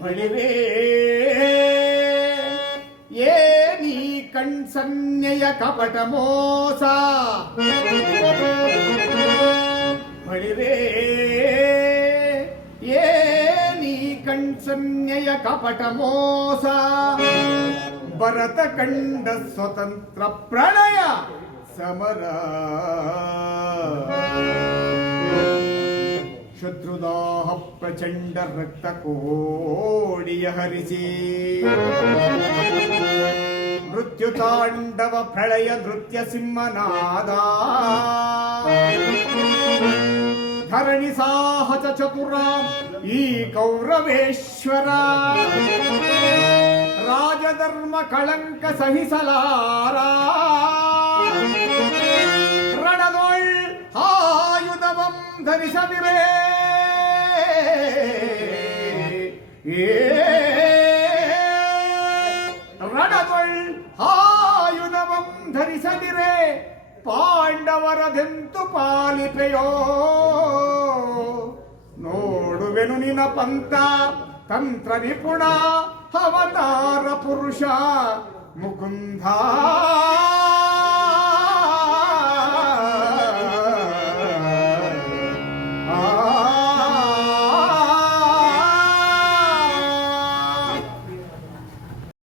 ಬಳಿವೇ ಏ ನೀ ಕಣ್ಸನ್ನೆಯ ಕಪಟ ಮೋಸ ಬಳಿವೇ ಏ ನೀ ಕಣ್ಸನ್ನೆಯ ಕಪಟ ಮೋಸ ಭರತ ಕಂಡ ಸ್ವತಂತ್ರ ಪ್ರಣಯ ಸಮರ ಶತ್ರುದಾಹ ಪ್ರಚಂಡ ರಕ್ತ ಕೋಡಿಯ ಹರಿಸಿ ಮೃತ್ಯು ತಾಂಡವ ಪ್ರಳಯ ನೃತ್ಯ ಸಿಂಹನಾದ ಧರಣಿ ಸಾಹಸ ಚತುರ ಈ ಕೌರವೇಶ್ವರ ರಾಜಧರ್ಮ ಕಳಂಕ ಸಹಿಸಲಾರ ರಣದೊಳ್ ಆಯುಧವಂ ಧರಿಸದಿರೇ ರಣದೊಳ್ ಆಯುಧವಂ ಧರಿಸದಿರೇ ಪಾಂಡವರದೆಂತು ಪಾಲಿಪೆಯೋ ನೋಡುವೆನು ನಿನ ಪಂಥ ತಂತ್ರ ನಿಪುಣ ಅವತಾರ ಪುರುಷ ಮುಕುಂದ